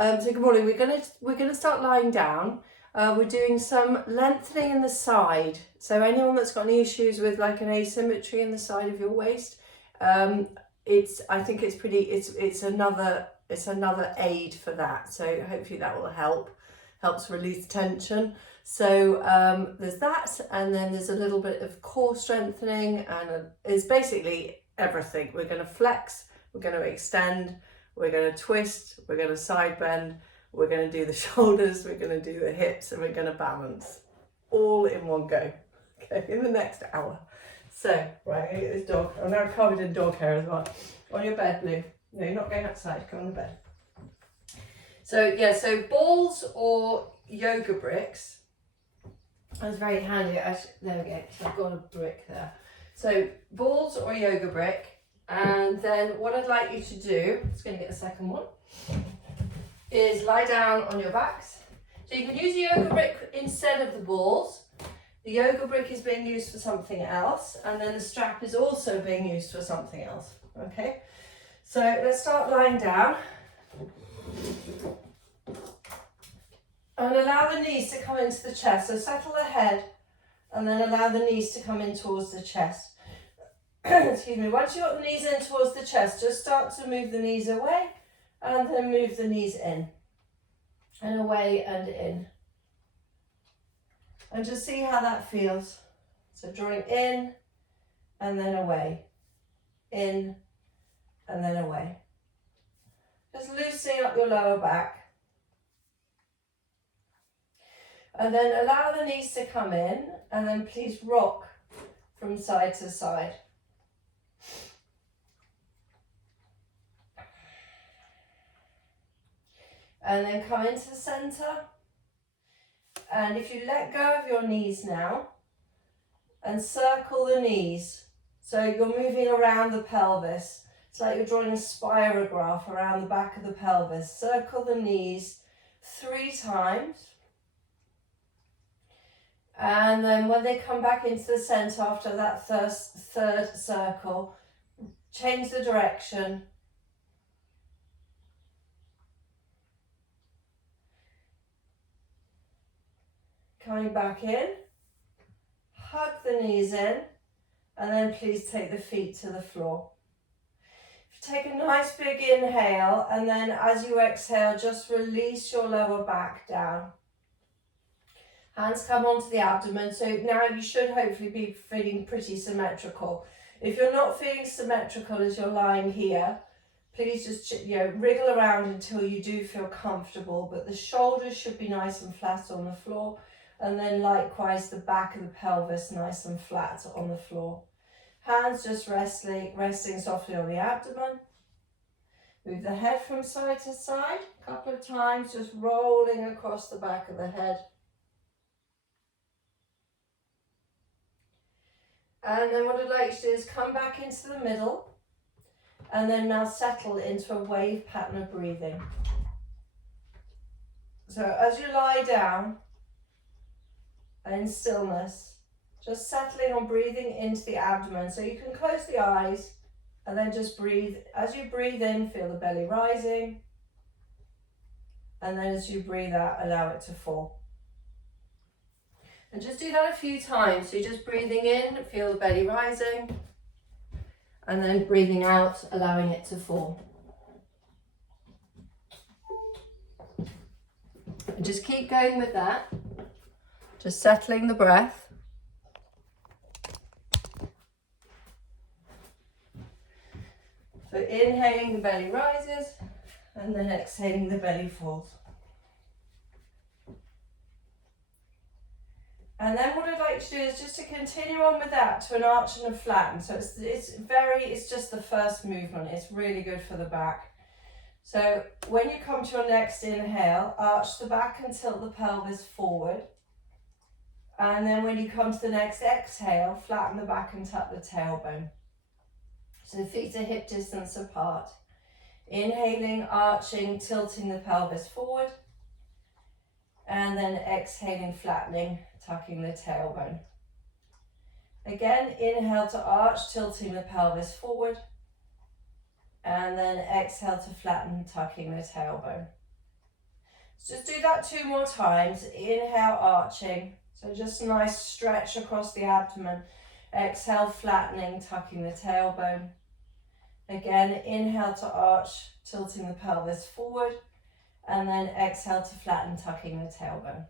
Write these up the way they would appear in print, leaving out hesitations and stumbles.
So good morning. We're gonna start lying down. We're doing some lengthening in the side. So anyone that's got any issues with like an asymmetry in the side of your waist, I think it's another aid for that. So hopefully that will helps release tension. So there's that, and then there's a little bit of core strengthening, and it's basically everything. We're going to flex, we're going to extend, we're going to twist, we're going to side bend, we're going to do the shoulders, we're going to do the hips, and we're going to balance all in one go, okay, in the next hour. So, right, I'm going to get this dog. I'm now covered in dog hair as well. On your bed, Blue. No, you're not going outside, come on the bed. So, yeah, so balls or yoga bricks. That's very handy. There we go, so I've got a brick there. So, balls or yoga brick. And then what I'd like you to do, I'm just going to get a second one, is lie down on your backs. So you can use the yoga brick instead of the balls. The yoga brick is being used for something else, and then the strap is also being used for something else. Okay, so let's start lying down. And allow the knees to come into the chest. So settle the head and then allow the knees to come in towards the chest. Excuse me, once you've got the knees in towards the chest, just start to move the knees away and then move the knees in and away and in. And just see how that feels. So drawing in and then away, in and then away. Just loosening up your lower back. And then allow the knees to come in and then please rock from side to side. And then come into the center. And if you let go of your knees now and circle the knees, so you're moving around the pelvis. It's like you're drawing a spirograph around the back of the pelvis. Circle the knees 3 times. And then when they come back into the center after that third circle, change the direction. Coming back in, hug the knees in, and then please take the feet to the floor. Take a nice big inhale, and then as you exhale, just release your lower back down. Hands come onto the abdomen, so now you should hopefully be feeling pretty symmetrical. If you're not feeling symmetrical as you're lying here, please just wriggle around until you do feel comfortable, but the shoulders should be nice and flat on the floor, and then likewise the back of the pelvis nice and flat on the floor. Hands just resting softly on the abdomen. Move the head from side to side a couple of times, just rolling across the back of the head. And then what I'd like you to do is come back into the middle and then now settle into a wave pattern of breathing. So as you lie down in stillness, just settling on breathing into the abdomen. So you can close the eyes and then just breathe. As you breathe in, feel the belly rising. And then as you breathe out, allow it to fall. And just do that a few times. So you're just breathing in, feel the belly rising. And then breathing out, allowing it to fall. And just keep going with that. Just settling the breath. So inhaling, the belly rises, and then exhaling, the belly falls. And then what I'd like to do is just to continue on with that to an arch and a flatten. So it's just the first movement. It's really good for the back. So when you come to your next inhale, arch the back and tilt the pelvis forward. And then when you come to the next exhale, flatten the back and tuck the tailbone. So the feet are hip distance apart. Inhaling, arching, tilting the pelvis forward. And then exhaling, flattening, tucking the tailbone. Again, inhale to arch, tilting the pelvis forward. And then exhale to flatten, tucking the tailbone. So just do that 2 more times. Inhale, arching. So just a nice stretch across the abdomen. Exhale, flattening, tucking the tailbone. Again, inhale to arch, tilting the pelvis forward. And then exhale to flatten, tucking the tailbone.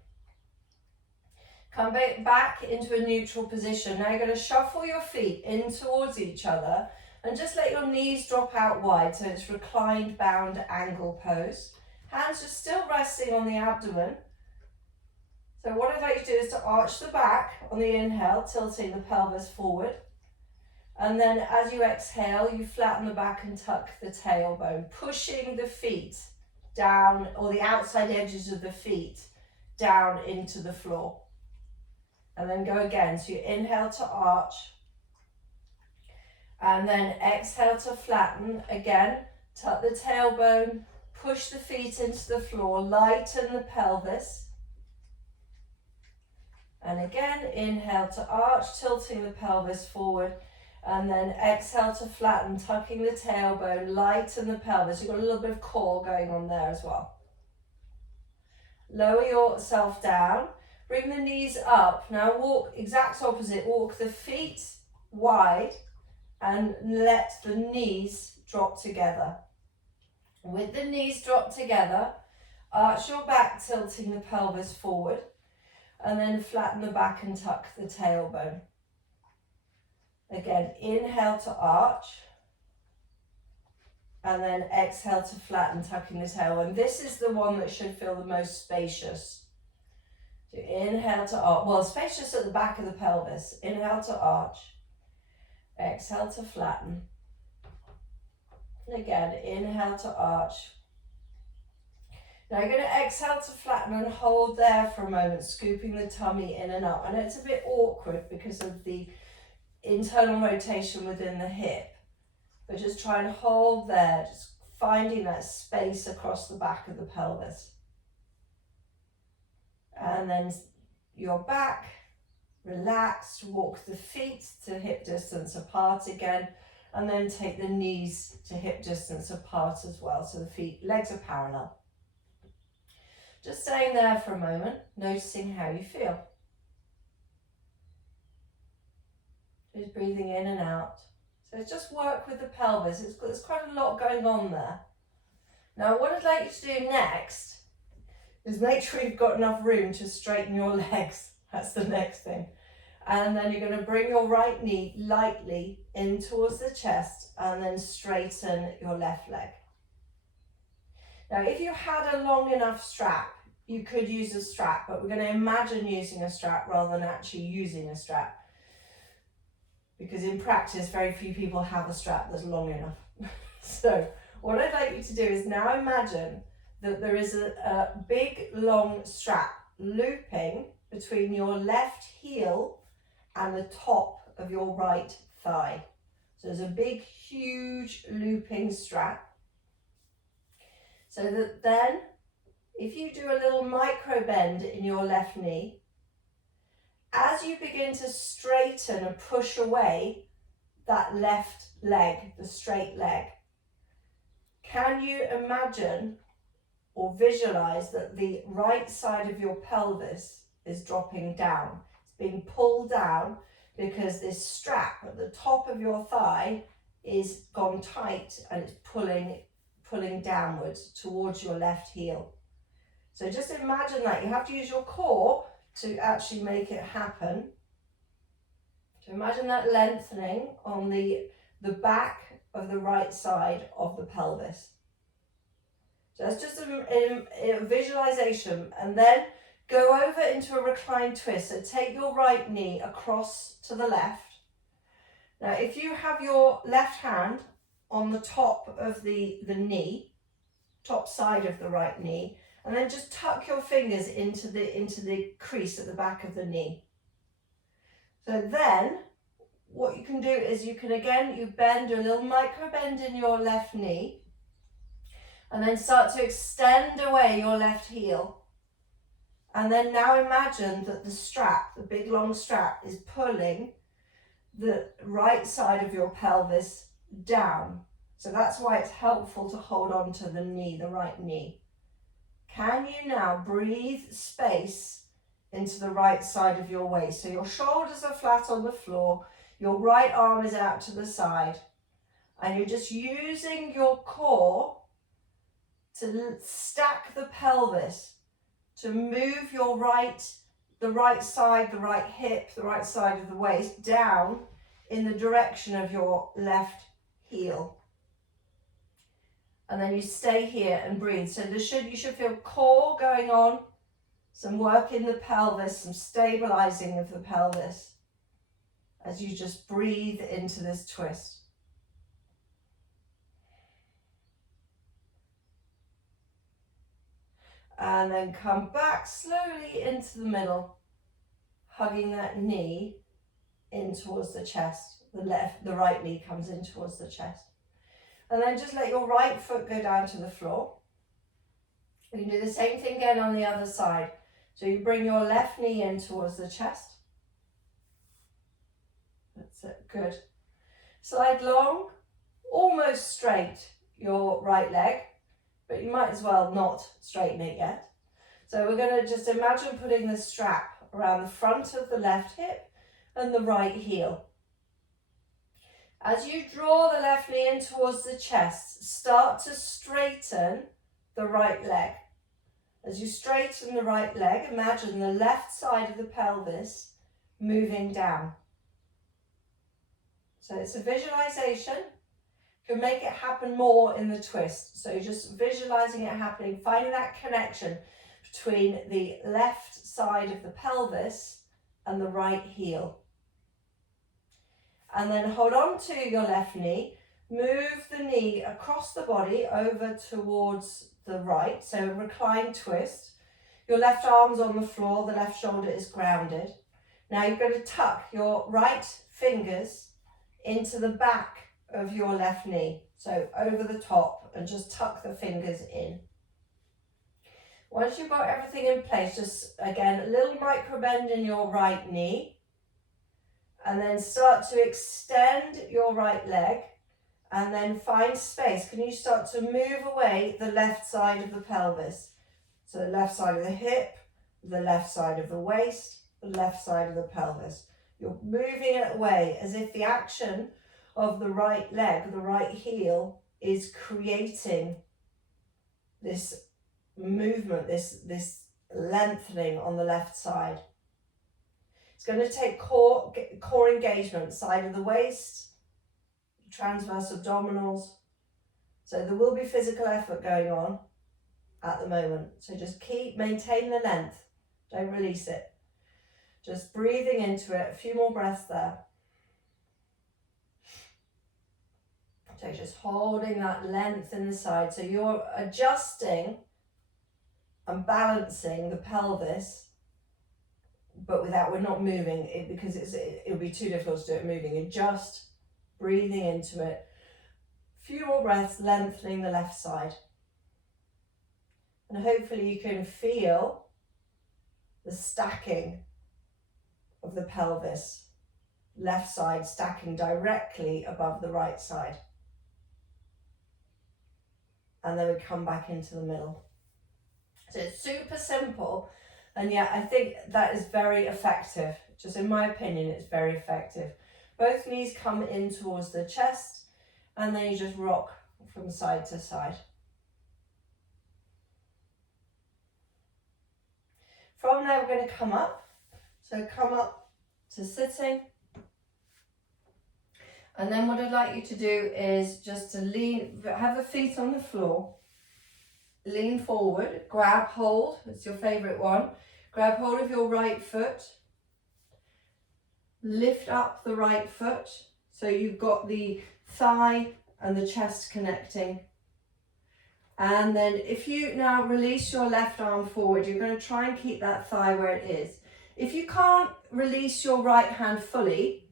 Come back into a neutral position. Now you're going to shuffle your feet in towards each other and just let your knees drop out wide, so it's reclined, bound, angle pose. Hands are still resting on the abdomen. So what I'd like you to do is to arch the back on the inhale, tilting the pelvis forward. And then as you exhale, you flatten the back and tuck the tailbone, pushing the feet down, or the outside edges of the feet down into the floor. And then go again. So you inhale to arch. And then exhale to flatten. Again, tuck the tailbone, push the feet into the floor, lighten the pelvis. And again, inhale to arch, tilting the pelvis forward. And then exhale to flatten, tucking the tailbone, lighten the pelvis. You've got a little bit of core going on there as well. Lower yourself down. Bring the knees up. Now walk exact opposite. Walk the feet wide and let the knees drop together. With the knees dropped together, arch your back, tilting the pelvis forward, and then flatten the back and tuck the tailbone. Again, inhale to arch, and then exhale to flatten, tucking the tailbone. This is the one that should feel the most spacious. So inhale to arch, well, spacious at the back of the pelvis. Inhale to arch, exhale to flatten. And again, inhale to arch. Now you're going to exhale to flatten and hold there for a moment, scooping the tummy in and up. I know it's a bit awkward because of the internal rotation within the hip, but just try and hold there, just finding that space across the back of the pelvis. And then your back, relaxed, walk the feet to hip distance apart again, and then take the knees to hip distance apart as well, so the legs are parallel. Just staying there for a moment, noticing how you feel. Just breathing in and out. So just work with the pelvis. There's quite a lot going on there. Now what I'd like you to do next is make sure you've got enough room to straighten your legs. That's the next thing. And then you're going to bring your right knee lightly in towards the chest and then straighten your left leg. Now, if you had a long enough strap, you could use a strap, but we're going to imagine using a strap rather than actually using a strap. Because in practice, very few people have a strap that's long enough. So what I'd like you to do is now imagine that there is a big long strap looping between your left heel and the top of your right thigh. So there's a big, huge looping strap. So that then, if you do a little micro bend in your left knee, as you begin to straighten and push away that left leg, the straight leg, can you imagine or visualize that the right side of your pelvis is dropping down? It's being pulled down because this strap at the top of your thigh is gone tight and it's pulling downwards towards your left heel. So just imagine that. You have to use your core to actually make it happen. So imagine that lengthening on the back of the right side of the pelvis. So that's just a visualization, and then go over into a reclined twist. So take your right knee across to the left. Now, if you have your left hand on the top of the knee, top side of the right knee, and then just tuck your fingers into the crease at the back of the knee. So then what you can do is you bend a little micro bend in your left knee, and then start to extend away your left heel. And then now imagine that the strap, the big long strap, is pulling the right side of your pelvis down. So that's why it's helpful to hold on to the knee, the right knee. Can you now breathe space into the right side of your waist? So your shoulders are flat on the floor, your right arm is out to the side, and you're just using your core to stack the pelvis, to move your the right side, the right hip, the right side of the waist down in the direction of your left heel. And then you stay here and breathe. So you should feel core going on, some work in the pelvis, some stabilizing of the pelvis as you just breathe into this twist. And then come back slowly into the middle, hugging that knee in towards the chest. The right knee comes in towards the chest. And then just let your right foot go down to the floor. You can do the same thing again on the other side. So you bring your left knee in towards the chest. That's it, good. Slide long, almost straight your right leg, but you might as well not straighten it yet. So we're going to just imagine putting the strap around the front of the left hip and the right heel. As you draw the left knee in towards the chest, start to straighten the right leg. As you straighten the right leg, imagine the left side of the pelvis moving down. So it's a visualization. You can make it happen more in the twist. So you're just visualizing it happening, finding that connection between the left side of the pelvis and the right heel. And then hold on to your left knee, move the knee across the body over towards the right, so a reclined twist. Your left arm's on the floor, the left shoulder is grounded. Now you're going to tuck your right fingers into the back of your left knee, so over the top, and just tuck the fingers in. Once you've got everything in place, just again, a little micro bend in your right knee, and then start to extend your right leg, and then find space. Can you start to move away the left side of the pelvis? So the left side of the hip, the left side of the waist, the left side of the pelvis. You're moving it away as if the action of the right leg, the right heel, is creating this movement, this lengthening on the left side. It's going to take core engagement, side of the waist, transverse abdominals. So there will be physical effort going on at the moment. So just maintain the length. Don't release it. Just breathing into it. A few more breaths there. So just holding that length in the side. So you're adjusting and balancing the pelvis, but we're not moving it because it would be too difficult to do it moving. You're just breathing into it. A few more breaths, lengthening the left side. And hopefully you can feel the stacking of the pelvis. Left side stacking directly above the right side. And then we come back into the middle. So it's super simple. And yet I think that is very effective. Just in my opinion, it's very effective. Both knees come in towards the chest, and then you just rock from side to side. From there, we're going to come up. So come up to sitting. And then what I'd like you to do is just to lean, have the feet on the floor. Lean forward, grab hold, it's your favourite one. Grab hold of your right foot. Lift up the right foot. So you've got the thigh and the chest connecting. And then if you now release your left arm forward, you're going to try and keep that thigh where it is. If you can't release your right hand fully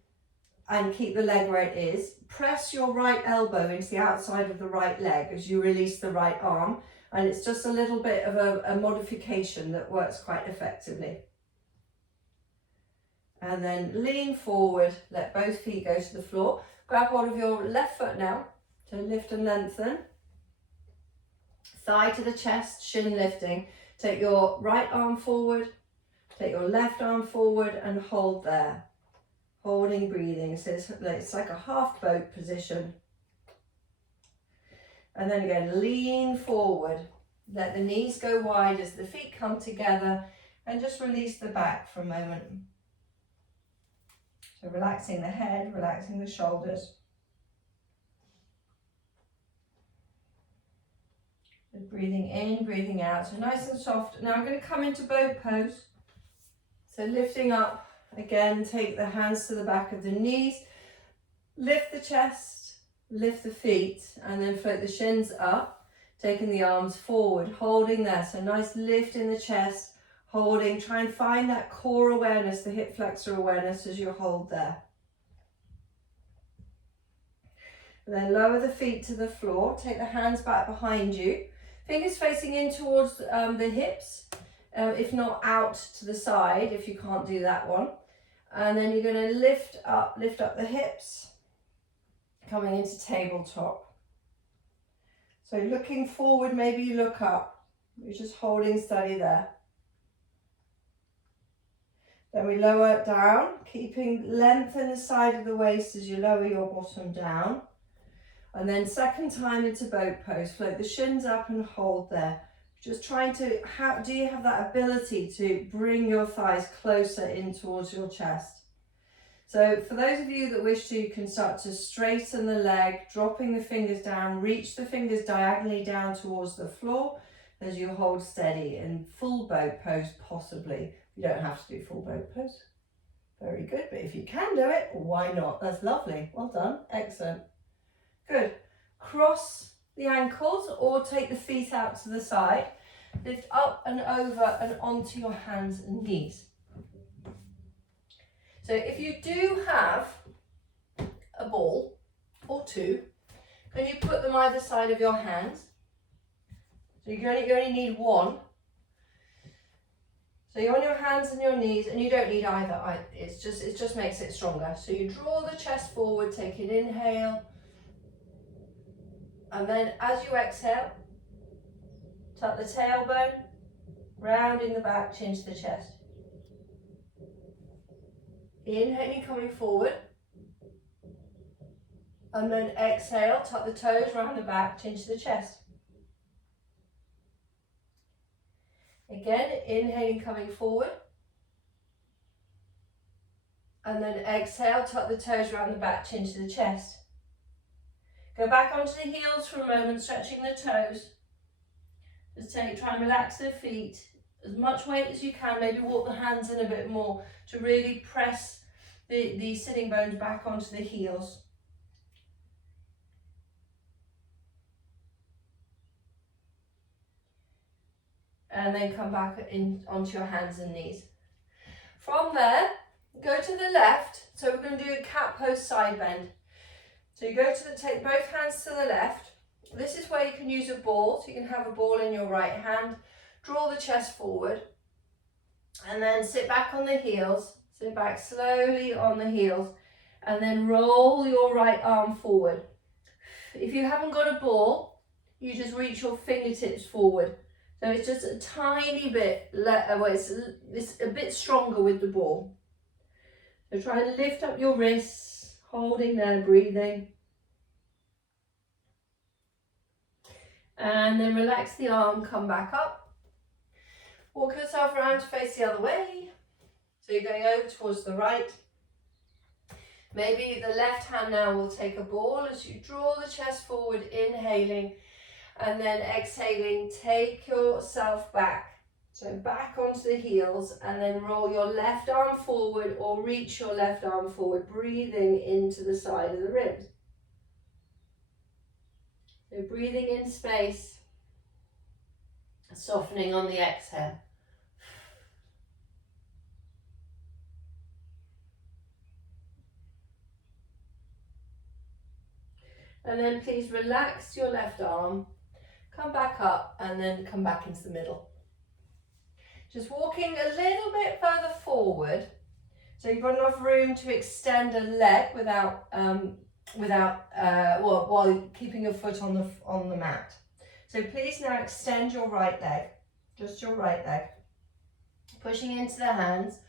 and keep the leg where it is, press your right elbow into the outside of the right leg as you release the right arm. And it's just a little bit of a modification that works quite effectively. And then lean forward, let both feet go to the floor. Grab hold of your left foot now to lift and lengthen. Thigh to the chest, shin lifting. Take your right arm forward, take your left arm forward and hold there. Holding, breathing. So it's like a half boat position. And then again, lean forward. Let the knees go wide as the feet come together and just release the back for a moment. So relaxing the head, relaxing the shoulders. Just breathing in, breathing out. So nice and soft. Now I'm going to come into boat pose. So lifting up, again, take the hands to the back of the knees. Lift the chest, lift the feet, and then float the shins up. Taking the arms forward, holding there. So nice lift in the chest, holding. Try and find that core awareness, the hip flexor awareness as you hold there. And then lower the feet to the floor. Take the hands back behind you. Fingers facing in towards the hips, if not out to the side, if you can't do that one. And then you're going to lift up the hips, coming into tabletop. So looking forward, maybe you look up. You're just holding steady there. Then we lower down, keeping length in the side of the waist as you lower your bottom down. And then second time into boat pose, float the shins up and hold there. Just trying to, do you have that ability to bring your thighs closer in towards your chest? So for those of you that wish to, you can start to straighten the leg, dropping the fingers down, reach the fingers diagonally down towards the floor as you hold steady in full boat pose possibly. You don't have to do full boat pose. Very good, but if you can do it, why not? That's lovely. Well done. Excellent. Good. Cross the ankles or take the feet out to the side. Lift up and over and onto your hands and knees. So if you do have a ball or two, can you put them either side of your hands? So you only need one. So you're on your hands and your knees, and you don't need either. It just makes it stronger. So you draw the chest forward, take an inhale, and then as you exhale, tuck the tailbone, rounding the back, chin to the chest. Inhaling, coming forward, and then exhale, tuck the toes, round the back, chin to the chest. Again, inhaling, coming forward, and then exhale, tuck the toes, round the back, chin to the chest. Go back onto the heels for a moment, stretching the toes. Just try and relax the feet. As much weight as you can, maybe walk the hands in a bit more to really press the sitting bones back onto the heels. And then come back onto your hands and knees. From there, go to the left. So we're going to do a cat pose side bend. So you take both hands to the left. This is where you can use a ball. So you can have a ball in your right hand. Draw the chest forward. And then sit back on the heels. Sit back slowly on the heels. And then roll your right arm forward. If you haven't got a ball, you just reach your fingertips forward. So it's just a tiny bit, it's a bit stronger with the ball. So try and lift up your wrists, holding there, breathing. And then relax the arm, come back up. Walk yourself around to face the other way. So you're going over towards the right. Maybe the left hand now will take a ball as you draw the chest forward, inhaling, and then exhaling, take yourself back. So back onto the heels, and then roll your left arm forward or reach your left arm forward, breathing into the side of the ribs. So breathing in space, softening on the exhale. And then please relax your left arm, come back up, and then come back into the middle. Just walking a little bit further forward, so you've got enough room to extend a leg while keeping your foot on the mat. So please now extend your right leg, just your right leg. Pushing into the hands,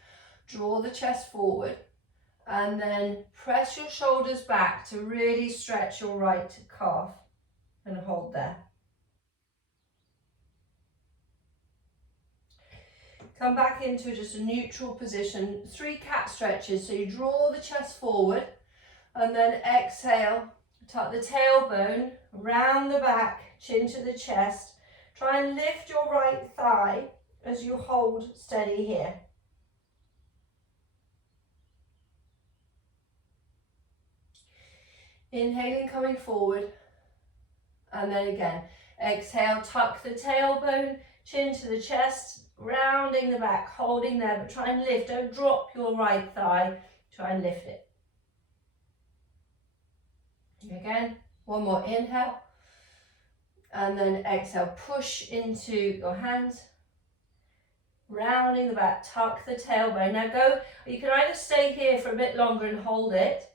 draw the chest forward, and then press your shoulders back to really stretch your right calf and hold there. Come back into just a neutral position, 3 cat stretches. So you draw the chest forward and then exhale, tuck the tailbone, round the back, chin to the chest. Try and lift your right thigh as you hold steady here. Inhaling, coming forward, and then again, exhale, tuck the tailbone, chin to the chest, rounding the back, holding there, but try and lift, don't drop your right thigh, try and lift it. Again, one more inhale, and then exhale, push into your hands, rounding the back, tuck the tailbone. Now go, you can either stay here for a bit longer and hold it,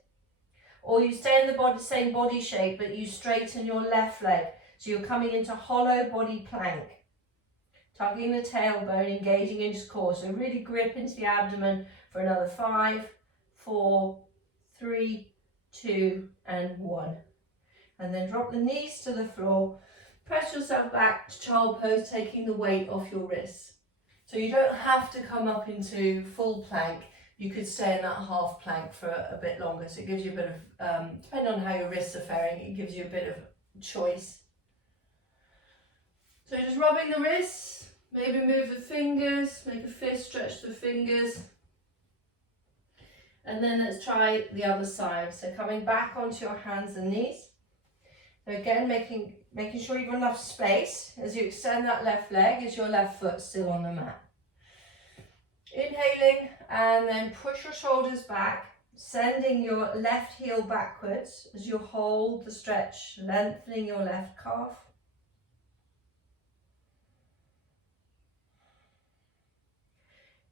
or you stay in the same body shape, but you straighten your left leg. So you're coming into hollow body plank. Tucking the tailbone, engaging into core. So really grip into the abdomen for another 5, 4, 3, 2, and 1. And then drop the knees to the floor. Press yourself back to child pose, taking the weight off your wrists. So you don't have to come up into full plank. You could stay in that half plank for a bit longer. So it gives you a bit of, depending on how your wrists are faring, it gives you a bit of choice. So just rubbing the wrists, maybe move the fingers, make a fist, stretch the fingers. And then let's try the other side. So coming back onto your hands and knees. So again, making sure you've got enough space as you extend that left leg. Is your left foot still on the mat? Inhaling, and then push your shoulders back, sending your left heel backwards as you hold the stretch, lengthening your left calf.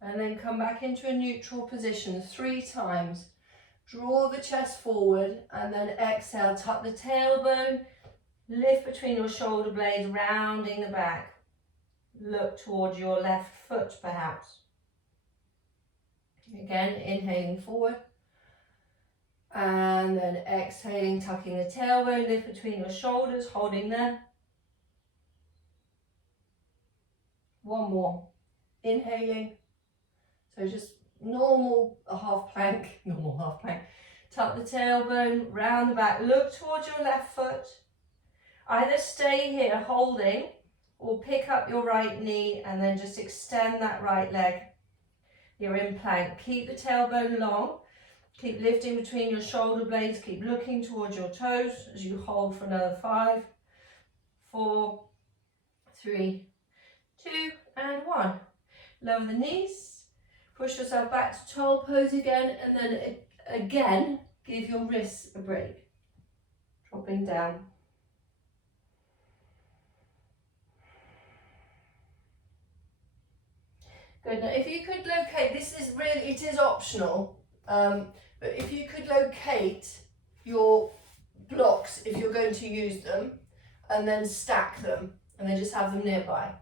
And then come back into a neutral position 3 times. Draw the chest forward and then exhale, tuck the tailbone, lift between your shoulder blades, rounding the back. Look towards your left foot perhaps. Again, inhaling forward. And then exhaling, tucking the tailbone, lift between your shoulders, holding there. One more. Inhaling. So just normal half plank, Tuck the tailbone, round the back, look towards your left foot. Either stay here holding or pick up your right knee and then just extend that right leg. You're in plank. Keep the tailbone long. Keep lifting between your shoulder blades. Keep looking towards your toes as you hold for another 5, 4, 3, 2, and 1. Lower the knees. Push yourself back to child pose again, and then again, give your wrists a break. Dropping down. Good. Now, if you could locate, it is optional, but if you could locate your blocks, if you're going to use them, and then stack them, and then just have them nearby.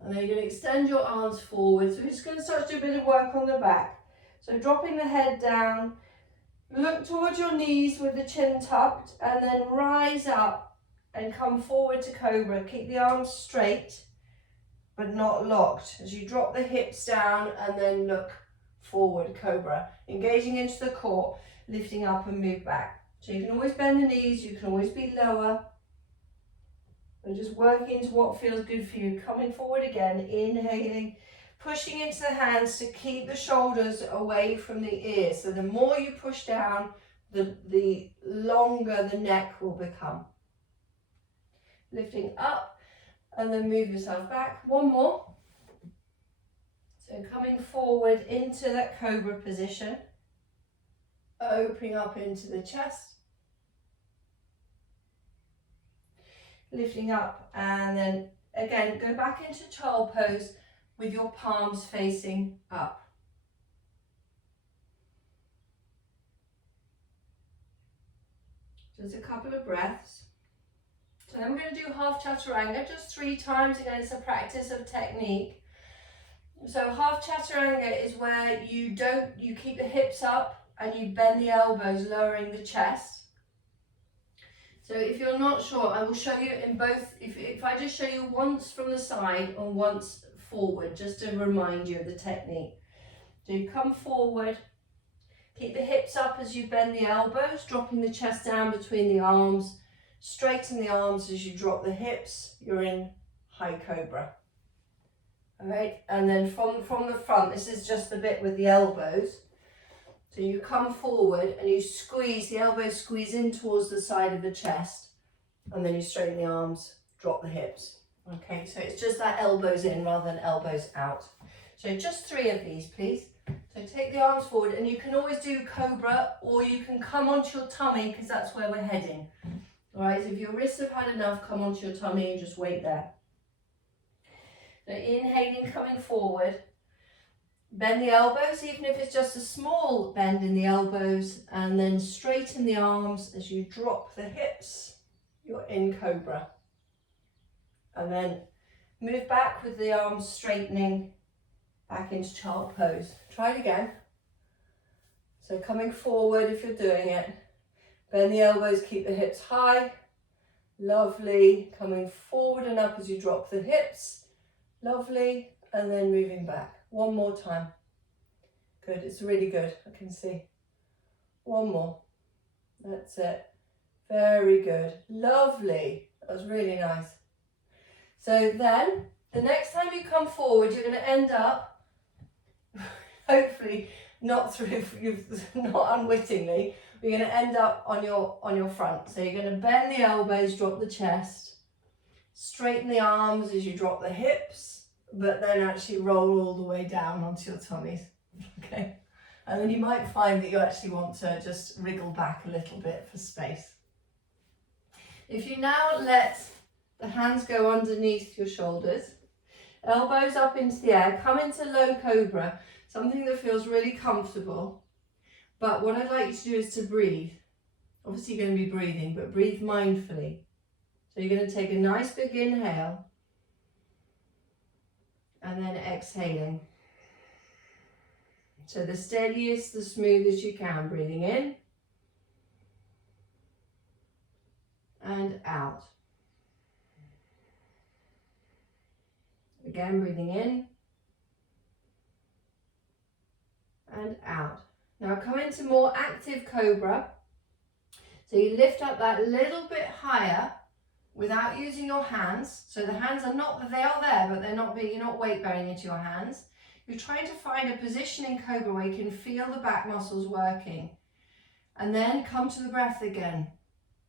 And then you're going to extend your arms forward. So we're just going to start to do a bit of work on the back. So dropping the head down, look towards your knees with the chin tucked, and then rise up and come forward to cobra. Keep the arms straight, but not locked. As you drop the hips down and then look forward, cobra. Engaging into the core, lifting up and move back. So you can always bend the knees, you can always be lower. And just working into what feels good for you. Coming forward again, inhaling, pushing into the hands to keep the shoulders away from the ears. So the more you push down, the longer the neck will become. Lifting up and then move yourself back. One more. So coming forward into that cobra position. Opening up into the chest. Lifting up, and then again go back into child pose with your palms facing up. Just a couple of breaths. So then we're going to do half chaturanga, just 3 times. Again, it's a practice of technique. So half chaturanga is where you keep the hips up and you bend the elbows, lowering the chest. So if you're not sure, I will show you in both. If I just show you once from the side and once forward, just to remind you of the technique. So you come forward, keep the hips up as you bend the elbows, dropping the chest down between the arms. Straighten the arms as you drop the hips. You're in high cobra. All right, and then from the front, this is just the bit with the elbows. So you come forward and you squeeze, the elbows squeeze in towards the side of the chest, and then you straighten the arms, drop the hips. Okay, so it's just that elbows in rather than elbows out. So just 3 of these, please. So take the arms forward, and you can always do cobra, or you can come onto your tummy, because that's where we're heading. All right, so if your wrists have had enough, come onto your tummy and just wait there. So inhaling, coming forward. Bend the elbows, even if it's just a small bend in the elbows, and then straighten the arms as you drop the hips. You're in cobra. And then move back with the arms straightening back into child pose. Try it again. So coming forward if you're doing it. Bend the elbows, keep the hips high. Lovely. Coming forward and up as you drop the hips. Lovely. And then moving back. One more time. Good, it's really good, I can see. One more. That's it. Very good. Lovely. That was really nice. So then, the next time you come forward, you're going to end up, hopefully not unwittingly, you're going to end up on your front. So you're going to bend the elbows, drop the chest, straighten the arms as you drop the hips, but then actually roll all the way down onto your tummies. Okay, and then you might find that you actually want to just wriggle back a little bit for space. If you now let the hands go underneath your shoulders, elbows up into the air, come into low cobra, something that feels really comfortable. But what I'd like you to do is to breathe. Obviously you're going to be breathing, but breathe mindfully. So you're going to take a nice big inhale and then exhaling. So the steadiest, the smoothest you can, breathing in and out. Again, breathing in and out. Now come into more active cobra. So you lift up that little bit higher without using your hands. So the hands are not, they are there, but they're not big, you're not weight bearing into your hands. You're trying to find a position in cobra where you can feel the back muscles working. And then come to the breath again.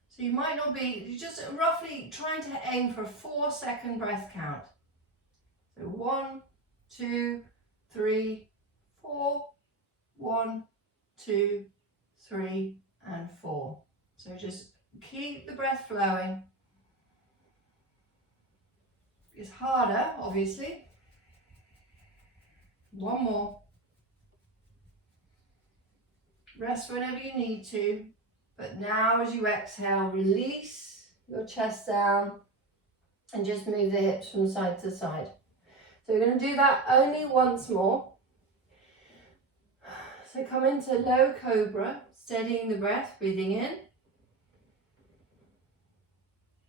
So you might not be, you're just roughly trying to aim for a 4-second breath count. So 1, 2, 3, 4, 1, 2, 3, and 4. So just keep the breath flowing. It's harder, obviously. One more. Rest whenever you need to. But now as you exhale, release your chest down and just move the hips from side to side. So we're going to do that only once more. So come into low cobra, steadying the breath, breathing in.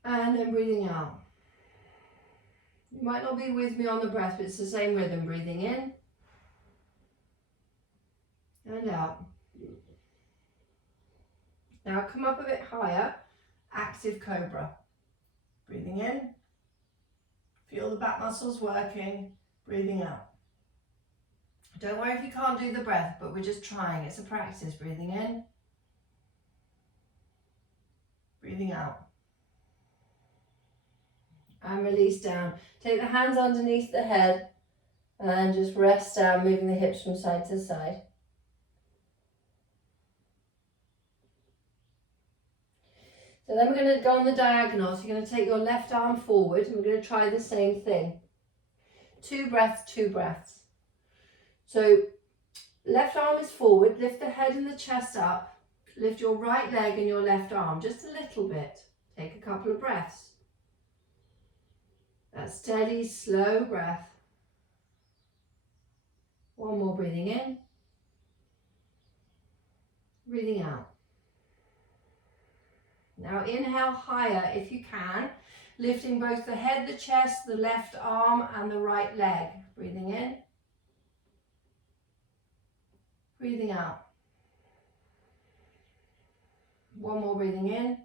And then breathing out. You might not be with me on the breath, but it's the same rhythm. Breathing in and out. Now come up a bit higher, active cobra. Breathing in, feel the back muscles working, breathing out. Don't worry if you can't do the breath, but we're just trying, it's a practice. Breathing in, breathing out. And release down. Take the hands underneath the head and just rest down, moving the hips from side to side. So then we're going to go on the diagonal. So you're going to take your left arm forward and we're going to try the same thing. 2 breaths, 2 breaths. So left arm is forward, lift the head and the chest up, lift your right leg and your left arm just a little bit. Take a couple of breaths. That steady, slow breath. One more, breathing in, breathing out. Now inhale higher if you can, lifting both the head, the chest, the left arm and the right leg. Breathing in, breathing out. One more, breathing in,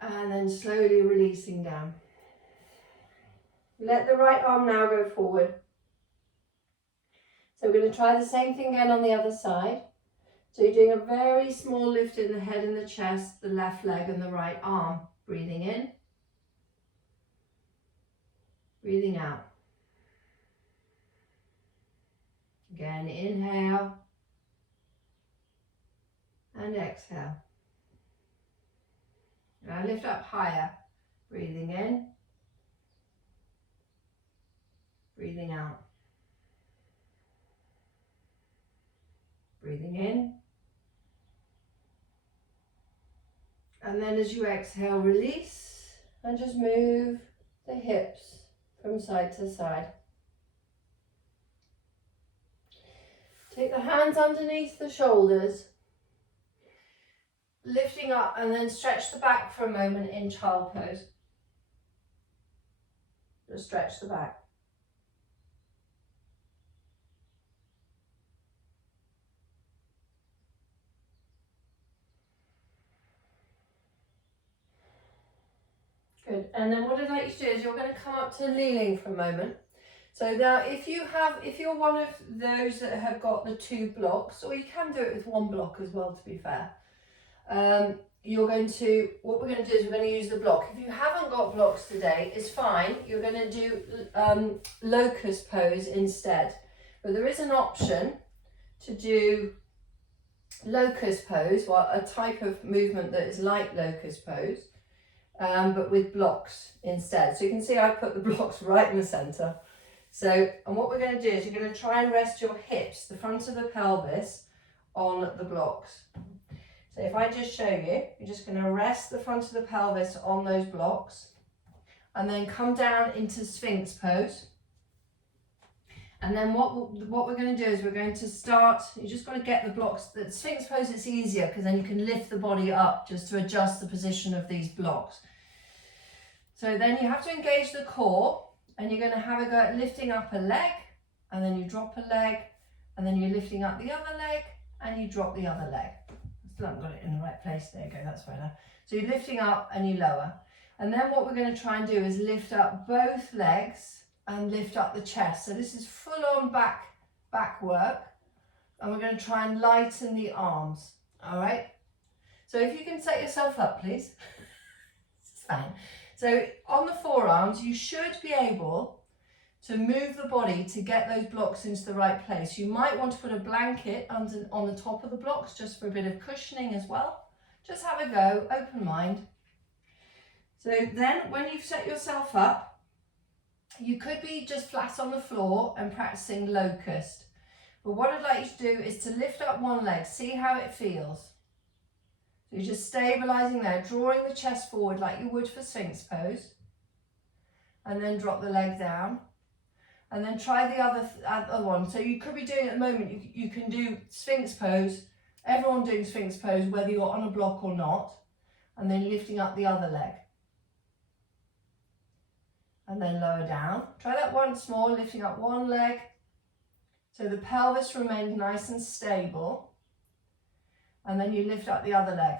and then slowly releasing down. Let the right arm now go forward. So we're going to try the same thing again on the other side. So you're doing a very small lift in the head and the chest, the left leg and the right arm. Breathing in, breathing out. Again, inhale and exhale. Now lift up higher. Breathing in, breathing out. Breathing in. And then as you exhale, release and just move the hips from side to side. Take the hands underneath the shoulders, lifting up, and then stretch the back for a moment in child pose. Just stretch the back. Good. And then what I'd like you to do is you're going to come up to kneeling for a moment. So now if you're one of those that have got the 2 blocks, or you can do it with 1 block as well, to be fair, what we're going to do is we're going to use the block. If you haven't got blocks today, it's fine. You're going to do locust pose instead. But there is an option to do locust pose, well, a type of movement that is like locust pose, but with blocks instead. So you can see I put the blocks right in the centre. So, and what we're going to do is you're going to try and rest your hips, the front of the pelvis, on the blocks. So if I just show you, you're just going to rest the front of the pelvis on those blocks and then come down into Sphinx pose. And then what we're going to do is we're going to start, you just got to get the blocks, the Sphinx pose, it's easier because then you can lift the body up just to adjust the position of these blocks. So then you have to engage the core and you're going to have a go at lifting up a leg and then you drop a leg and then you're lifting up the other leg and you drop the other leg. I still haven't got it in the right place. There you go, that's better. So you're lifting up and you lower. And then what we're going to try and do is lift up both legs and lift up the chest. So this is full on back work. And we're going to try and lighten the arms. All right. So if you can set yourself up, please. It's fine. So on the forearms, you should be able to move the body to get those blocks into the right place. You might want to put a blanket on the top of the blocks just for a bit of cushioning as well. Just have a go, open mind. So then when you've set yourself up, you could be just flat on the floor and practicing locust. But what I'd like you to do is to lift up one leg, see how it feels. So you're just stabilising there, drawing the chest forward like you would for Sphinx pose. And then drop the leg down. And then try the other one. So you could be doing at the moment, you can do Sphinx pose, everyone doing Sphinx pose, whether you're on a block or not. And then lifting up the other leg. And then lower down. Try that once more, lifting up one leg. So the pelvis remains nice and stable. And then you lift up the other leg.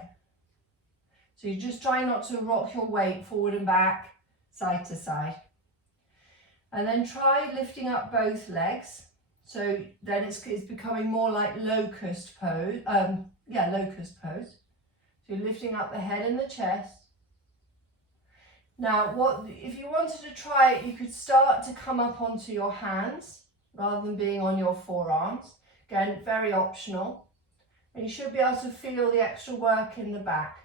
So you just try not to rock your weight forward and back, side to side. And then try lifting up both legs. So then it's becoming more like locust pose. Locust pose. So you're lifting up the head and the chest. Now, if you wanted to try it, you could start to come up onto your hands rather than being on your forearms. Again, very optional. And you should be able to feel the extra work in the back.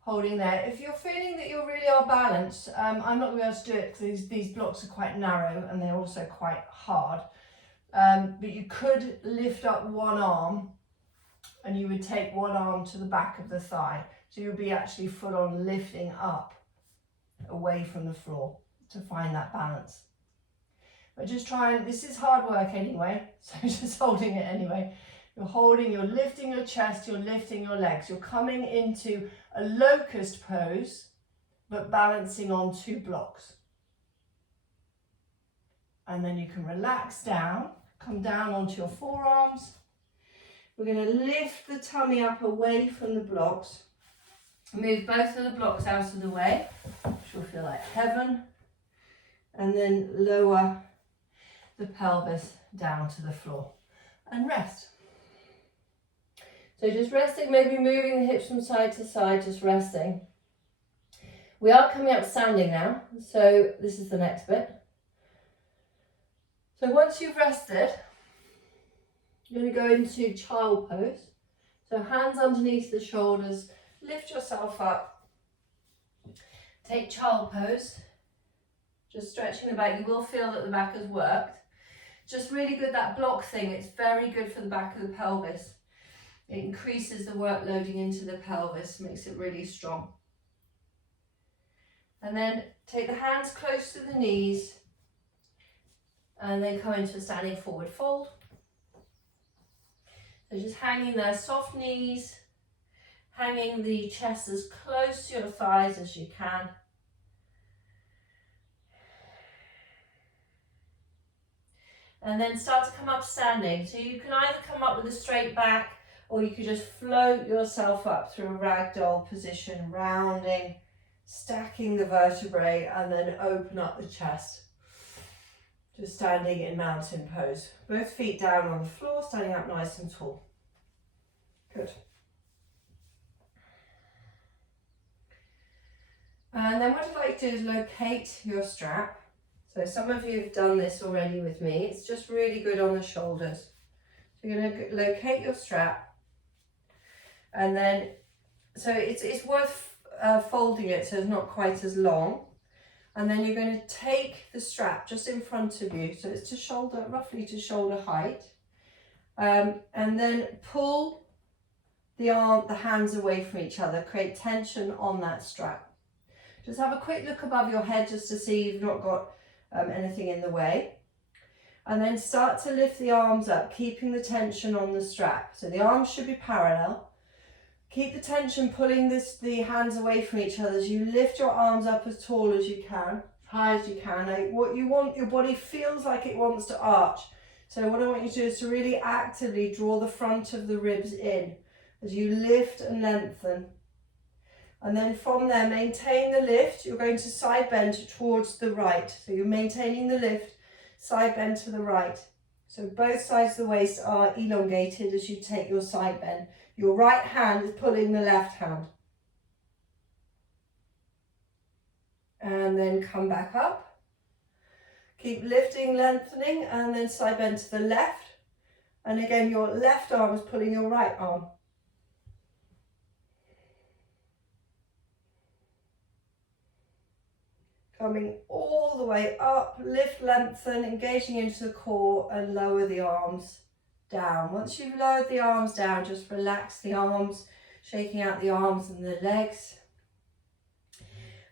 Holding there. If you're feeling that you really are balanced, I'm not going to be able to do it because these blocks are quite narrow and they're also quite hard. But you could lift up one arm and you would take one arm to the back of the thigh. So you'll be actually full on lifting up away from the floor to find that balance. But just try and, this is hard work anyway, so just holding it anyway. You're holding, you're lifting your chest, you're lifting your legs. You're coming into a locust pose, but balancing on 2 blocks. And then you can relax down, come down onto your forearms. We're going to lift the tummy up away from the blocks. Move both of the blocks out of the way, which will feel like heaven. And then lower the pelvis down to the floor and rest. So just resting, maybe moving the hips from side to side, just resting. We are coming up standing now, so this is the next bit. So once you've rested, you're going to go into child pose. So hands underneath the shoulders, lift yourself up. Take child pose, just stretching the back. You will feel that the back has worked. Just really good, that block thing, it's very good for the back of the pelvis. It increases the work loading into the pelvis, makes it really strong. And then take the hands close to the knees and then come into a standing forward fold. So just hanging there, soft knees, hanging the chest as close to your thighs as you can. And then start to come up standing. So you can either come up with a straight back, or you could just float yourself up through a ragdoll position, rounding, stacking the vertebrae, and then open up the chest. Just standing in mountain pose. Both feet down on the floor, standing up nice and tall. Good. And then what I'd like to do is locate your strap. So some of you have done this already with me. It's just really good on the shoulders. So you're going to locate your strap. And then, so it's worth folding it so it's not quite as long. And then you're going to take the strap just in front of you. So it's to shoulder, roughly to shoulder height. And then pull the hands away from each other. Create tension on that strap. Just have a quick look above your head just to see you've not got anything in the way. And then start to lift the arms up, keeping the tension on the strap. So the arms should be parallel. Keep the tension, pulling the hands away from each other as you lift your arms up as tall as you can, as high as you can. Now, what you want, your body feels like it wants to arch. So what I want you to do is to really actively draw the front of the ribs in as you lift and lengthen. And then from there, maintain the lift. You're going to side bend towards the right. So you're maintaining the lift, side bend to the right. So both sides of the waist are elongated as you take your side bend. Your right hand is pulling the left hand. And then come back up. Keep lifting, lengthening, and then side bend to the left. And again, your left arm is pulling your right arm. Coming all the way up, lift, lengthen, engaging into the core, and lower the arms down. Once you've lowered the arms down, just relax the arms, shaking out the arms and the legs.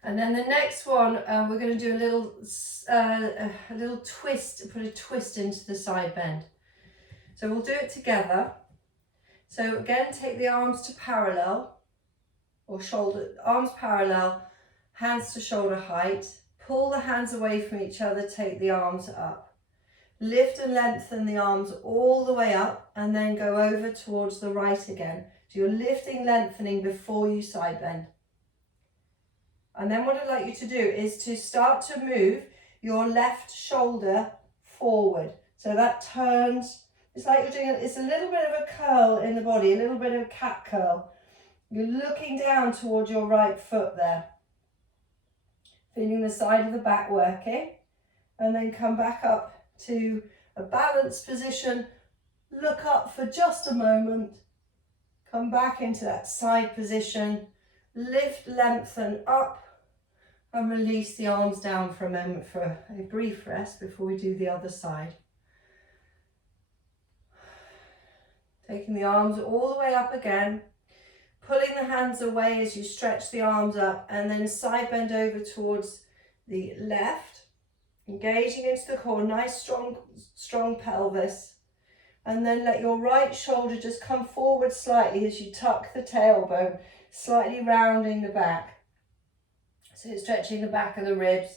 And then the next one, we're going to do a little twist, put a twist into the side bend. So we'll do it together. So again, take the arms to parallel, or shoulder, arms parallel, hands to shoulder height. Pull the hands away from each other, take the arms up. Lift and lengthen the arms all the way up and then go over towards the right again. So you're lifting, lengthening before you side bend. And then what I'd like you to do is to start to move your left shoulder forward. So that turns, it's like you're doing, it's a little bit of a curl in the body, a little bit of a cat curl. You're looking down towards your right foot there. Feeling the side of the back working. And then come back up to a balanced position. Look up for just a moment. Come back into that side position. Lift, lengthen up. And release the arms down for a moment for a brief rest before we do the other side. Taking the arms all the way up again. Pulling the hands away as you stretch the arms up, and then side bend over towards the left, engaging into the core, nice strong pelvis. And then let your right shoulder just come forward slightly as you tuck the tailbone, slightly rounding the back. So stretching the back of the ribs,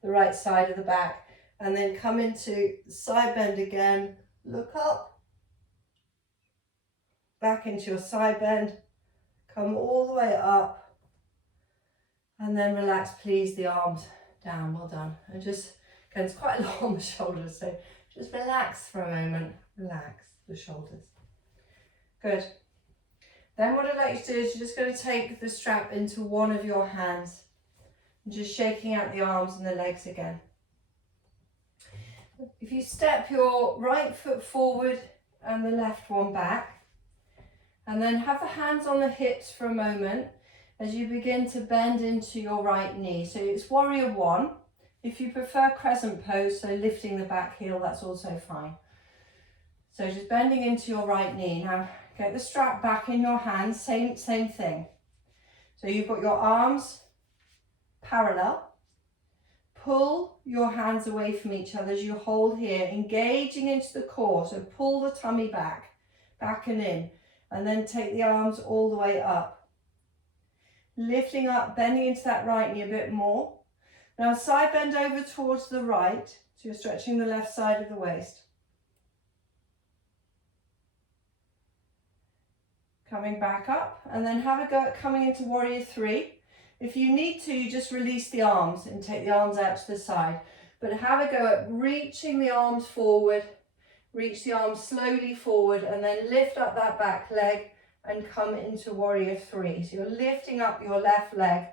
the right side of the back, and then come into side bend again, look up, back into your side bend, come all the way up, and then relax, please, the arms down. Well done. And just, again, it's quite a lot on the shoulders, so just relax for a moment. Relax the shoulders. Good. Then what I'd like you to do is you're just going to take the strap into one of your hands and just shaking out the arms and the legs again. If you step your right foot forward and the left one back, and then have the hands on the hips for a moment as you begin to bend into your right knee. So it's warrior one. If you prefer crescent pose, so lifting the back heel, that's also fine. So just bending into your right knee. Now get the strap back in your hands, same thing. So you've got your arms parallel. Pull your hands away from each other as you hold here, engaging into the core. So pull the tummy back and in, and then take the arms all the way up. Lifting up, bending into that right knee a bit more. Now side bend over towards the right, so you're stretching the left side of the waist. Coming back up, and then have a go at coming into warrior three. If you need to, you just release the arms and take the arms out to the side. But have a go at reaching the arms forward, reach the arms slowly forward, and then lift up that back leg and come into warrior three. So you're lifting up your left leg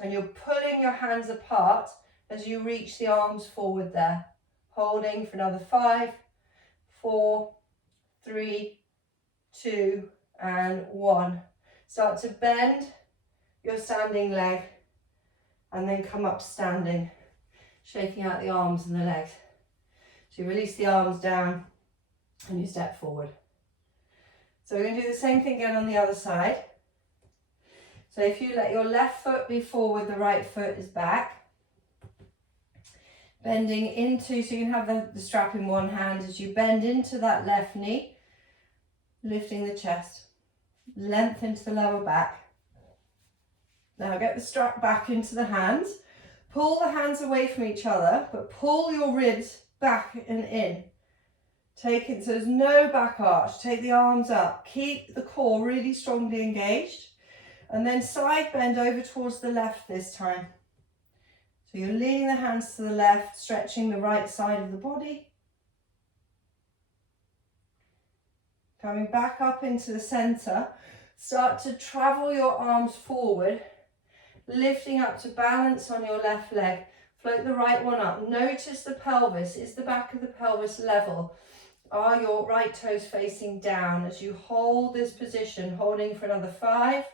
and you're pulling your hands apart as you reach the arms forward there. Holding for another 5, 4, 3, 2, and 1. Start to bend your standing leg and then come up standing, shaking out the arms and the legs. So you release the arms down and you step forward. So we're going to do the same thing again on the other side. So if you let your left foot be forward, the right foot is back. Bending into, so you can have the strap in one hand as you bend into that left knee, lifting the chest, length into the lower back. Now get the strap back into the hands. Pull the hands away from each other, but pull your ribs back and in. Take it so there's no back arch. Take the arms up. Keep the core really strongly engaged. And then side bend over towards the left this time. So you're leaning the hands to the left, stretching the right side of the body. Coming back up into the center. Start to travel your arms forward, lifting up to balance on your left leg. Float the right one up. Notice the pelvis. Is the back of the pelvis level? Are your right toes facing down as you hold this position, holding for another 5.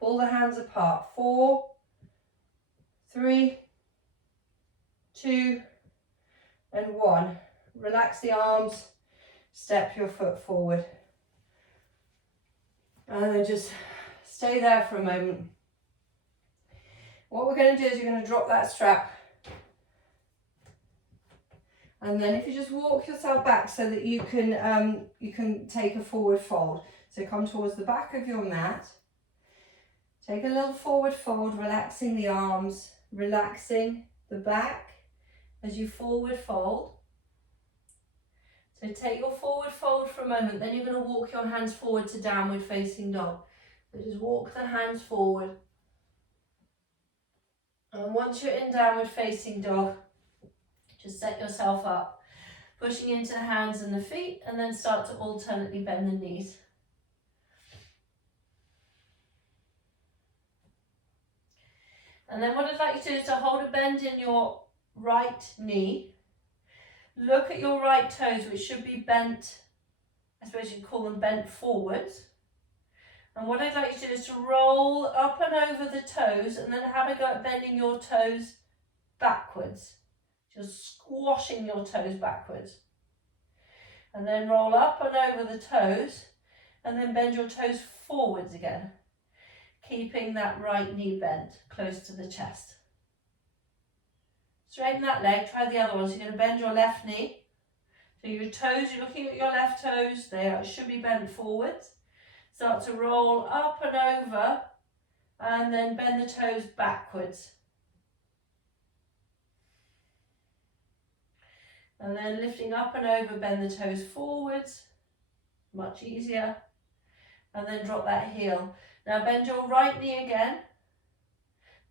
Pull the hands apart. 4, 3, 2, and 1. Relax the arms. Step your foot forward. And then just stay there for a moment. What we're going to do is you're going to drop that strap. And then if you just walk yourself back so that you can take a forward fold. So come towards the back of your mat. Take a little forward fold, relaxing the arms, relaxing the back as you forward fold. So take your forward fold for a moment, then you're going to walk your hands forward to downward facing dog. So just walk the hands forward. And once you're in downward facing dog, just set yourself up, pushing into the hands and the feet, and then start to alternately bend the knees. And then what I'd like you to do is to hold a bend in your right knee. Look at your right toes, which should be bent, I suppose you'd call them bent forwards. And what I'd like you to do is to roll up and over the toes and then have a go at bending your toes backwards. Just squashing your toes backwards. And then roll up and over the toes and then bend your toes forwards again. keeping that right knee bent close to the chest. Straighten that leg, try the other one. So you're going to bend your left knee. So your toes, you're looking at your left toes, they should be bent forwards. Start to roll up and over, and then bend the toes backwards. And then lifting up and over, bend the toes forwards, much easier. And then drop that heel. Now bend your right knee again.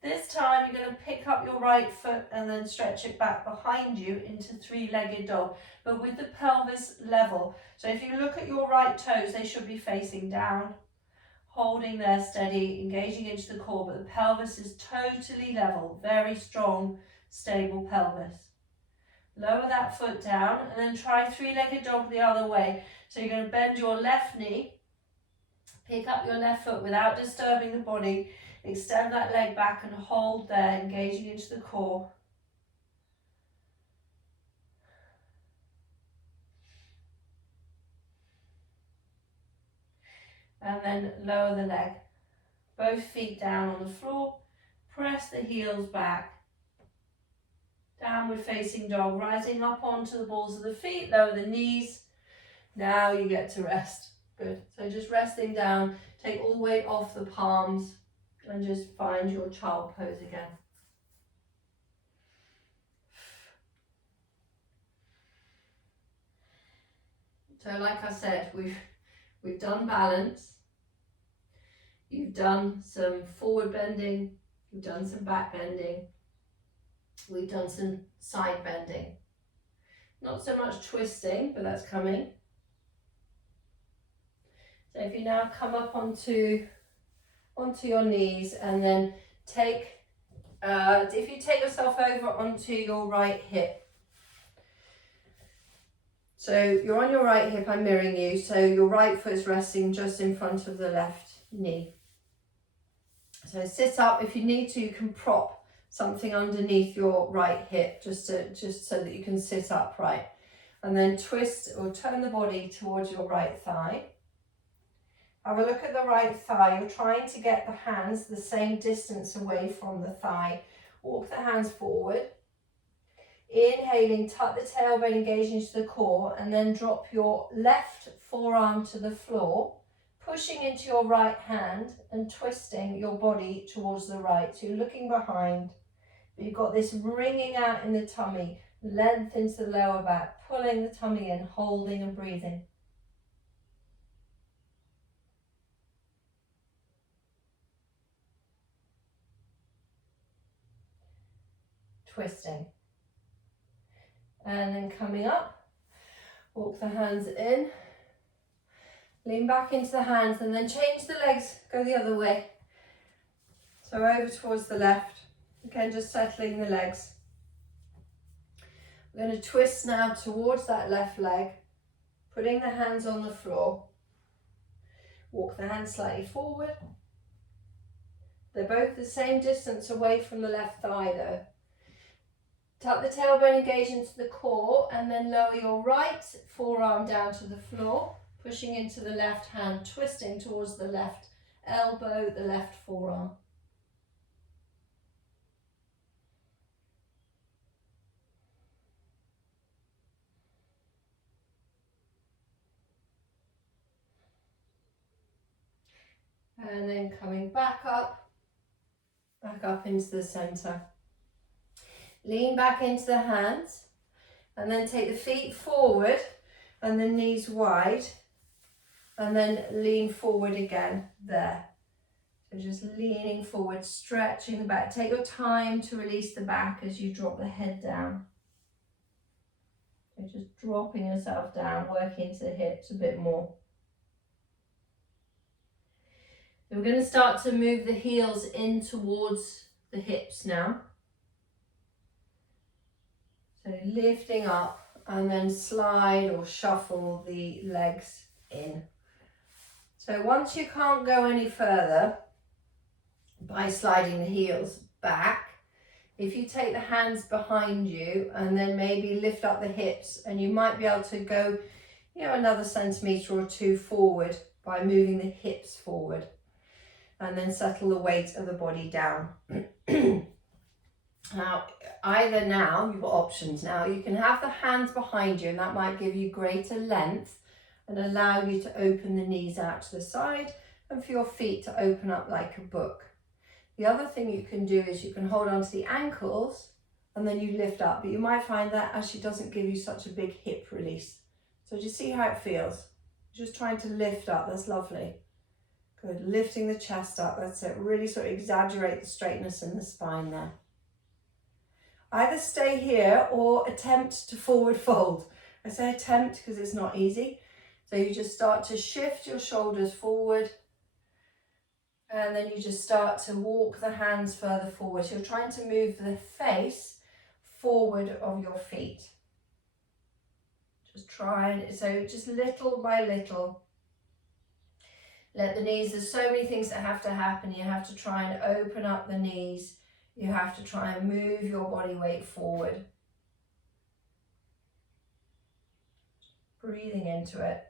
This time you're going to pick up your right foot and then stretch it back behind you into three-legged dog, but with the pelvis level. So if you look at your right toes, they should be facing down, holding there steady, engaging into the core, but the pelvis is totally level, very strong, stable pelvis. Lower that foot down and then try three-legged dog the other way. So you're going to bend your left knee, pick up your left foot without disturbing the body, extend that leg back and hold there, engaging into the core. And then lower the leg. Both feet down on the floor. Press the heels back. Downward facing dog, rising up onto the balls of the feet, lower the knees. Now you get to rest. Good. So just resting down, take all the weight off the palms and just find your child pose again. So like I said, we've done balance. You've done some forward bending, you've done some back bending. We've done some side bending. Not so much twisting, but that's coming. So if you now come up onto your knees and then take, if you take yourself over onto your right hip. So you're on your right hip, I'm mirroring you, so your right foot is resting just in front of the left knee. So sit up. If you need to, you can prop something underneath your right hip just so that you can sit upright. And then twist or turn the body towards your right thigh. Have a look at the right thigh. You're trying to get the hands the same distance away from the thigh. Walk the hands forward. Inhaling, tuck the tailbone, engage into the core, and then drop your left forearm to the floor, pushing into your right hand and twisting your body towards the right. So you're looking behind, but you've got this wringing out in the tummy, length into the lower back, pulling the tummy in, holding and breathing. Twisting. And then coming up, walk the hands in, lean back into the hands and then change the legs, go the other way. So over towards the left, again just settling the legs. We're going to twist now towards that left leg, putting the hands on the floor. Walk the hands slightly forward. They're both the same distance away from the left thigh though. Tuck the tailbone, engage into the core, and then lower your right forearm down to the floor, pushing into the left hand, twisting towards the left elbow, the left forearm. And then coming back up into the center. Lean back into the hands and then take the feet forward and the knees wide and then lean forward again there. So just leaning forward, stretching the back. Take your time to release the back as you drop the head down. So just dropping yourself down, working into the hips a bit more. So we're going to start to move the heels in towards the hips now. So lifting up and then slide or shuffle the legs in. So once you can't go any further by sliding the heels back, if you take the hands behind you and then maybe lift up the hips, and you might be able to go, another centimetre or two forward by moving the hips forward. and then settle the weight of the body down. Now, you've got options now. You can have the hands behind you, and that might give you greater length and allow you to open the knees out to the side and for your feet to open up like a book. The other thing you can do is you can hold on to the ankles and then you lift up, but you might find that actually doesn't give you such a big hip release. So do you see how it feels? Just trying to lift up, that's lovely. Good, lifting the chest up, that's it. Really sort of exaggerate the straightness in the spine there. Either stay here or attempt to forward fold. I say attempt because it's not easy. So you just start to shift your shoulders forward, and then you just start to walk the hands further forward. So you're trying to move the face forward of your feet. Just try, so just little by little. Let the knees, there's so many things that have to happen. You have to try and open up the knees. You have to try and move your body weight forward. Breathing into it.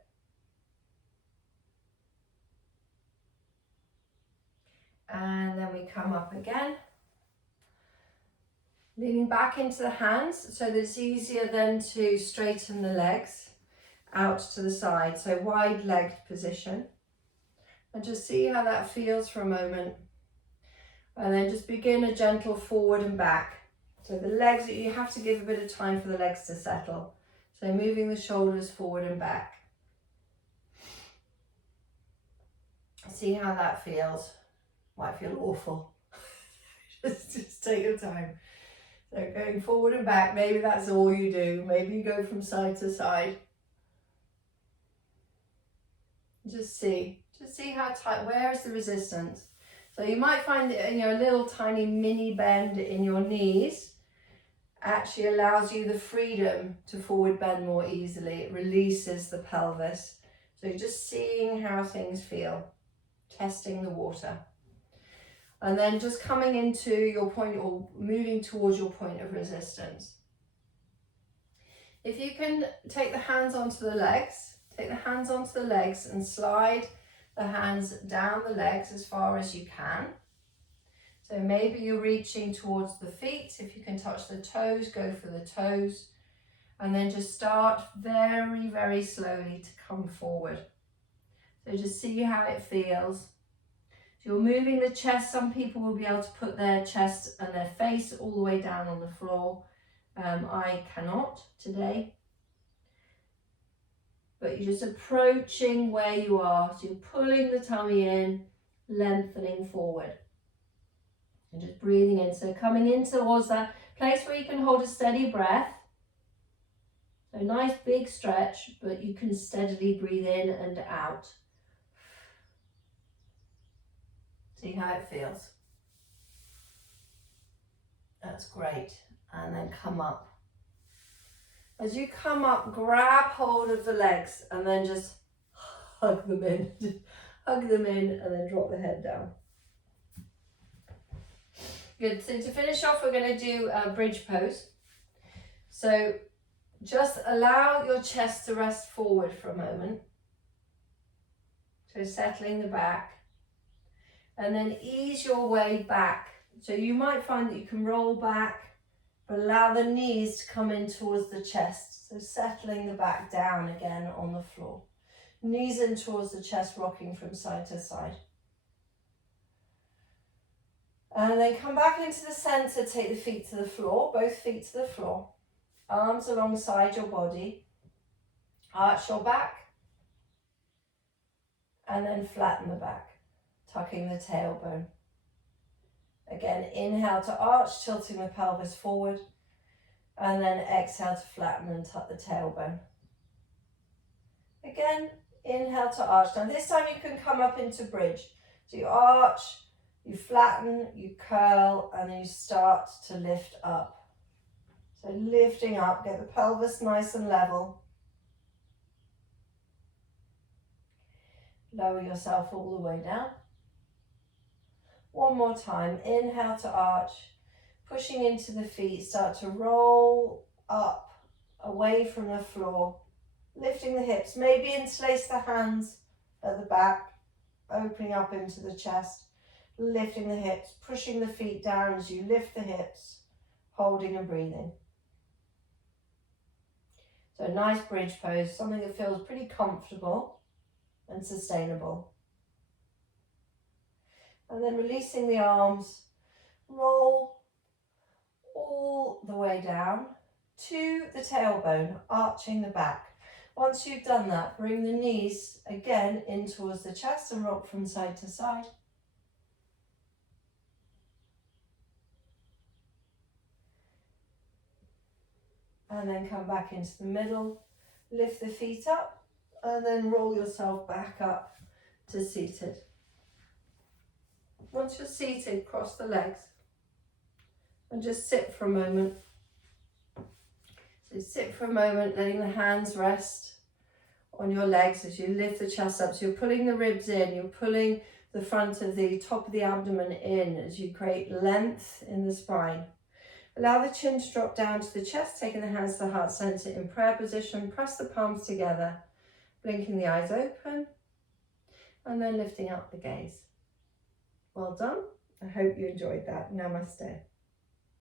And then we come up again. Leaning back into the hands so that it's easier then to straighten the legs out to the side. So wide-legged position. And just see how that feels for a moment. And then just begin a gentle forward and back. So the legs, you have to give a bit of time for the legs to settle. So moving the shoulders forward and back. See how that feels. Might feel awful. just take your time. So going forward and back, maybe that's all you do. Maybe you go from side to side. Just see how tight, where is the resistance? So you might find that, a little tiny mini bend in your knees actually allows you the freedom to forward bend more easily. It releases the pelvis. So you're just seeing how things feel, testing the water. And then just coming into your point or moving towards your point of resistance. If you can take the hands onto the legs, and slide the hands down the legs as far as you can. So maybe you're reaching towards the feet. If you can touch the toes, go for the toes. And then just start very, very slowly to come forward. So just see how it feels. So you're moving the chest. Some people will be able to put their chest and their face all the way down on the floor. I cannot today. But you're just approaching where you are. So you're pulling the tummy in, lengthening forward. And just breathing in. So coming in towards that place where you can hold a steady breath. So nice big stretch, but you can steadily breathe in and out. See how it feels. That's great. And then come up. As you come up, grab hold of the legs and then just hug them in. Just hug them in and then drop the head down. Good. So to finish off, we're going to do a bridge pose. So just allow your chest to rest forward for a moment. So settling the back. And then ease your way back. So you might find that you can roll back, but allow the knees to come in towards the chest. So settling the back down again on the floor. Knees in towards the chest, rocking from side to side. And then come back into the center, take the feet to the floor, both feet to the floor. Arms alongside your body. Arch your back. And then flatten the back, tucking the tailbone. Again, inhale to arch, tilting the pelvis forward. And then exhale to flatten and tuck the tailbone. Again, inhale to arch. Now this time you can come up into bridge. So you arch, you flatten, you curl, and then you start to lift up. So lifting up, get the pelvis nice and level. Lower yourself all the way down. One more time, inhale to arch, pushing into the feet, start to roll up, away from the floor, lifting the hips, maybe interlace the hands at the back, opening up into the chest. lifting the hips, pushing the feet down as you lift the hips, holding and breathing. So a nice bridge pose, something that feels pretty comfortable and sustainable. And then releasing the arms, roll all the way down to the tailbone, arching the back. Once you've done that, bring the knees again in towards the chest and rock from side to side. And then come back into the middle, lift the feet up, and then roll yourself back up to seated. Once you're seated, cross the legs and just sit for a moment. So sit for a moment, letting the hands rest on your legs as you lift the chest up. So you're pulling the ribs in, you're pulling the front of the top of the abdomen in as you create length in the spine. Allow the chin to drop down to the chest, taking the hands to the heart center in prayer position. Press the palms together, blinking the eyes open, and then lifting up the gaze. Well done. I hope you enjoyed that. Namaste.